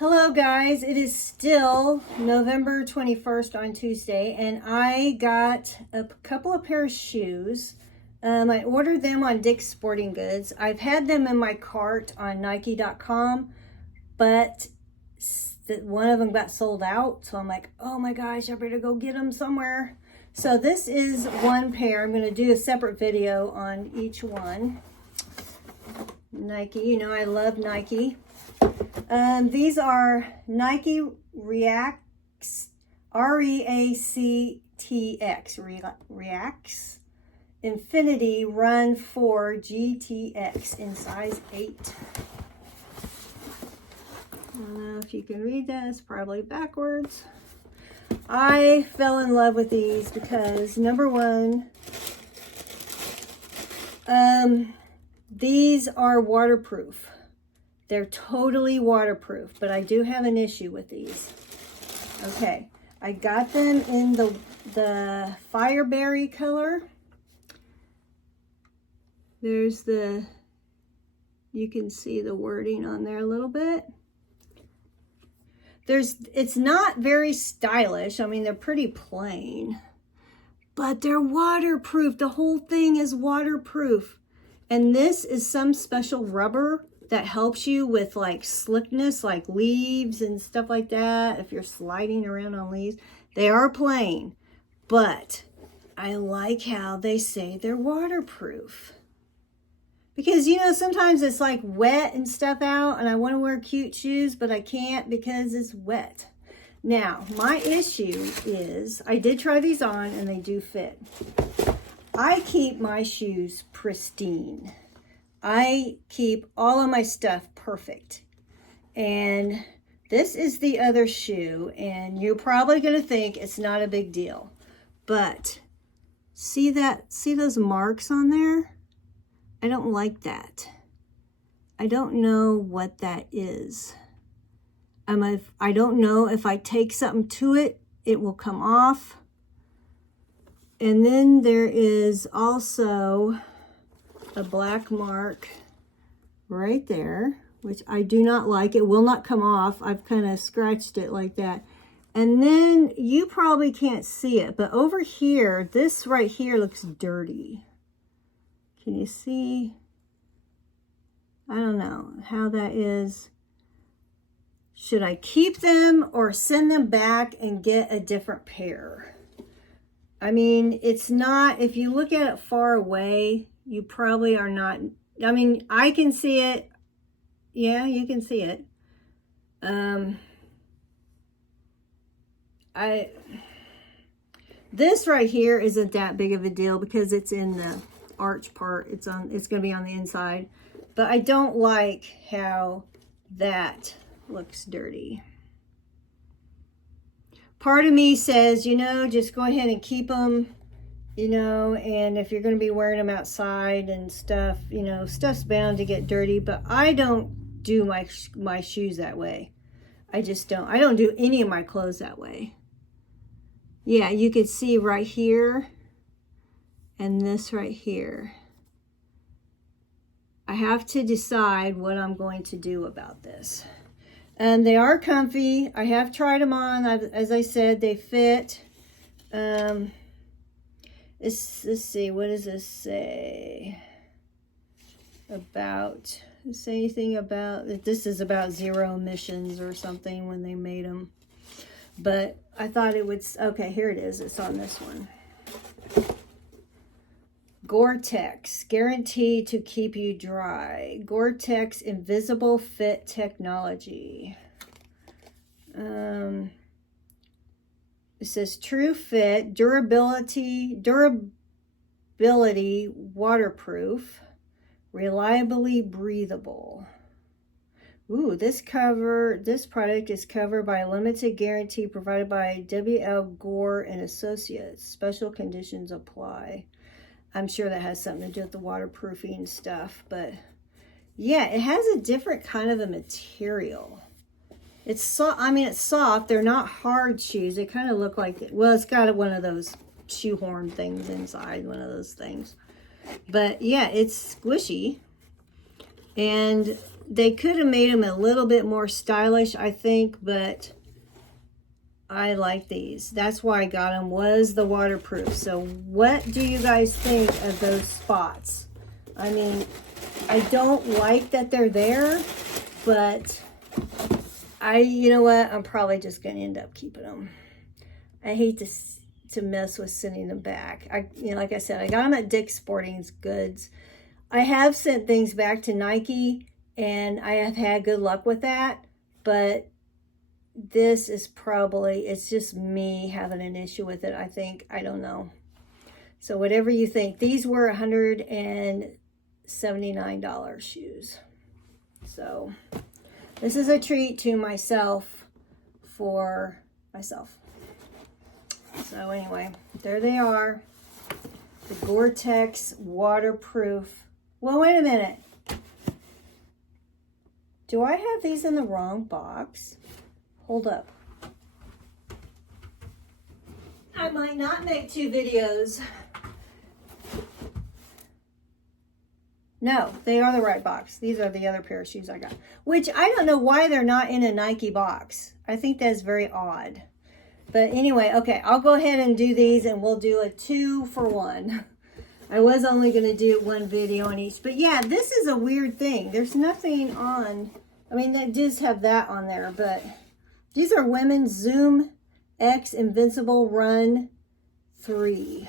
Hello guys, it is still November 21st on Tuesday, and I got a couple of pair of shoes. I ordered them on Dick's Sporting Goods. I've had them in my cart on Nike.com, but one of them got sold out, so I'm like, oh my gosh, I better go get them somewhere. So this is one pair. I'm going to do a separate video on each one. Nike, you know I love Nike. These are Nike Reacts, R-E-A-C-T-X, Reacts Infinity Run 4 GTX in size 8. I don't know if you can read that, it's probably backwards. I fell in love with these because, number one, these are waterproof. They're totally waterproof, but I do have an issue with these. Okay, I got them in the Fireberry color. There's you can see the wording on there a little bit. It's not very stylish. I mean, they're pretty plain, but they're waterproof. The whole thing is waterproof. And this is some special rubber that helps you with like slickness, like leaves and stuff like that. If you're sliding around on leaves, they are plain, but I like how they say they're waterproof. Because, you know, sometimes it's like wet and stuff out and I want to wear cute shoes, but I can't because it's wet. Now, my issue is I did try these on and they do fit. I keep my shoes pristine. I keep all of my stuff perfect. And this is the other shoe, and you're probably going to think it's not a big deal. But see those marks on there? I don't like that. I don't know what that is. I don't know if I take something to it, it will come off. And then there is also a black mark right there, which I do not like. It will not come off. I've kind of scratched it like that. And then you probably can't see it, but over here, this right here looks dirty. Can you see? I don't know how that is. Should I keep them or send them back and get a different pair? I mean, it's not, if you look at it far away, you probably are not, I mean, I can see it. Yeah, you can see it. This right here isn't that big of a deal because it's in the arch part. It's going to be on the inside. But I don't like how that looks dirty. Part of me says, you know, just go ahead and keep them. You know, and if you're going to be wearing them outside and stuff, you know, stuff's bound to get dirty, but I don't do my shoes that way. I just don't. I don't do any of my clothes that way. Yeah, you can see right here and this right here. I have to decide what I'm going to do about this. And they are comfy. I have tried them on. As I said, they fit. Let's see, what does this say about, does it say anything about, this is about zero emissions or something when they made them. But I thought it would, okay, here it is, it's on this one. Gore-Tex, guaranteed to keep you dry. Gore-Tex Invisible Fit Technology. It says true fit, durability, waterproof, reliably breathable. Ooh, this product is covered by a limited guarantee provided by W.L. Gore and Associates. Special conditions apply. I'm sure that has something to do with the waterproofing stuff, but yeah, it has a different kind of a material. It's soft. I mean, it's soft. They're not hard shoes. They kind of look like, well, it's got one of those shoehorn things inside, one of those things. But yeah, it's squishy. And they could have made them a little bit more stylish, I think, but I like these. That's why I got them, was the waterproof. So what do you guys think of those spots? I mean, I don't like that they're there, but you know what? I'm probably just going to end up keeping them. I hate to mess with sending them back. Like I said, I got them at Dick's Sporting Goods. I have sent things back to Nike, and I have had good luck with that, but this is probably, it's just me having an issue with it, I think. I don't know. So whatever you think. These were $179 shoes. So this is a treat to myself, for myself. So anyway, there they are. The Gore-Tex waterproof. Well, wait a minute. Do I have these in the wrong box? Hold up. I might not make 2 videos. No, they are the right box. These are the other pair of shoes I got. Which I don't know why they're not in a Nike box. I think that's very odd. But anyway, okay, I'll go ahead and do these, and we'll do a 2 for 1. I was only going to do 1 video on each. But yeah, this is a weird thing. There's nothing on, I mean, they just have that on there. But these are women's Zoom X Invincible Run 3.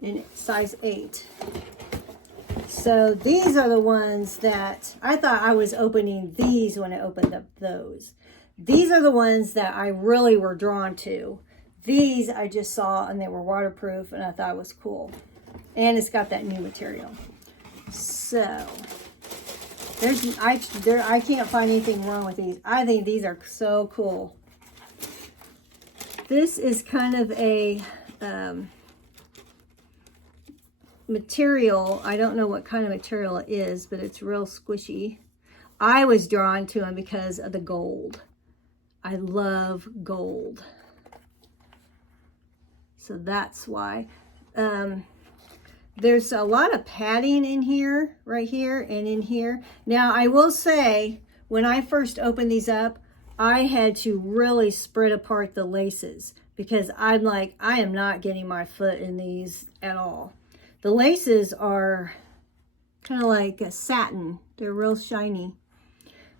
In size 8. So these are the ones that I thought I was opening these when I opened up those. These are the ones that I really were drawn to. These I just saw and they were waterproof and I thought it was cool. And it's got that new material. So I can't find anything wrong with these. I think these are so cool. This is kind of a material. I don't know what kind of material it is, but it's real squishy. I was drawn to them because of the gold. I love gold. So that's why. There's a lot of padding in here, right here, and in here. Now, I will say, when I first opened these up, I had to really spread apart the laces because I'm like, I am not getting my foot in these at all. The laces are kind of like a satin. They're real shiny.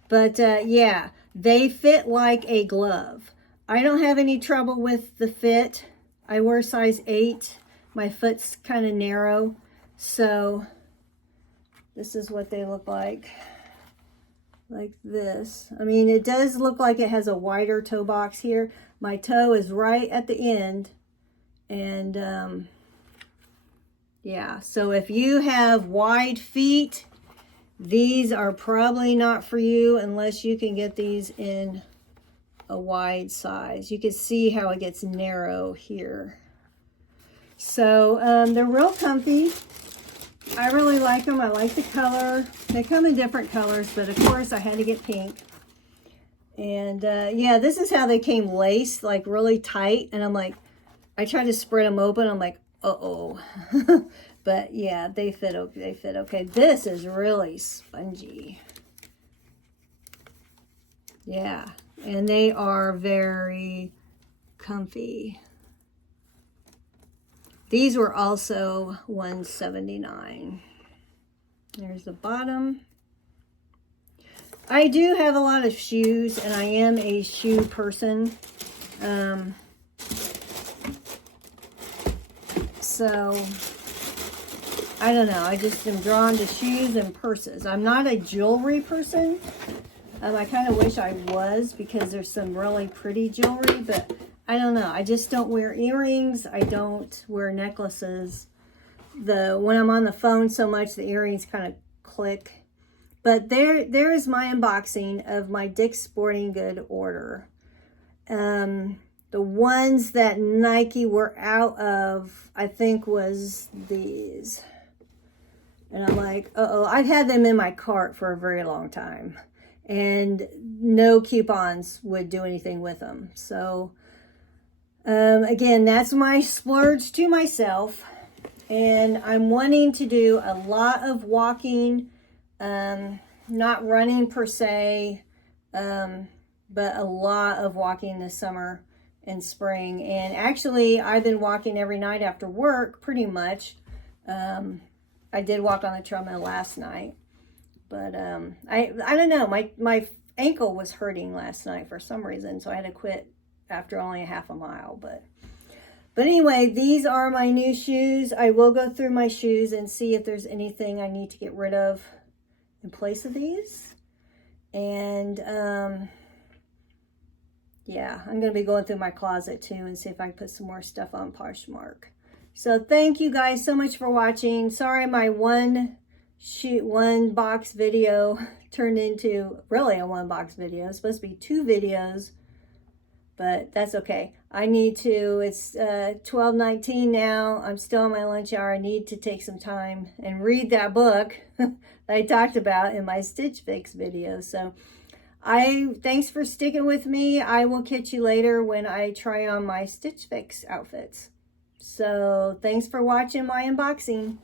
But yeah, they fit like a glove. I don't have any trouble with the fit. I wear size 8. My foot's kind of narrow. So this is what they look like this. I mean, it does look like it has a wider toe box here. My toe is right at the end. And yeah, so if you have wide feet, these are probably not for you unless you can get these in a wide size. You can see how it gets narrow here. So they're real comfy. I really like them. I like the color. They come in different colors, but of course I had to get pink. And yeah, this is how they came laced, like really tight. And I'm like, I tried to spread them open. I'm like, uh-oh. But yeah, they fit okay. They fit okay. This is really spongy. Yeah, and they are very comfy. These were also $179. There's the bottom. I do have a lot of shoes, and I am a shoe person. So I don't know. I just am drawn to shoes and purses. I'm not a jewelry person. I kind of wish I was because there's some really pretty jewelry, but I don't know. I just don't wear earrings. I don't wear necklaces. When I'm on the phone so much, the earrings kind of click. But there is my unboxing of my Dick's Sporting Goods order. The ones that Nike were out of, I think, was these. And I'm like, uh-oh. I've had them in my cart for a very long time. And no coupons would do anything with them. So, again, that's my splurge to myself. And I'm wanting to do a lot of walking Not running per se, but a lot of walking this summer and spring. And actually, I've been walking every night after work, pretty much. I did walk on the treadmill last night, but I don't know. My ankle was hurting last night for some reason, so I had to quit after only a half a mile. But anyway, these are my new shoes. I will go through my shoes and see if there's anything I need to get rid of in place of these. And yeah, I'm going to be going through my closet too and see if I can put some more stuff on Poshmark. So thank you guys so much for watching. Sorry my one box video turned into really a one box video. It's supposed to be 2 videos, but that's okay. I need to, it's 12:19 now. I'm still on my lunch hour. I need to take some time and read that book that I talked about in my Stitch Fix video. So thanks for sticking with me. I will catch you later when I try on my Stitch Fix outfits. So thanks for watching my unboxing.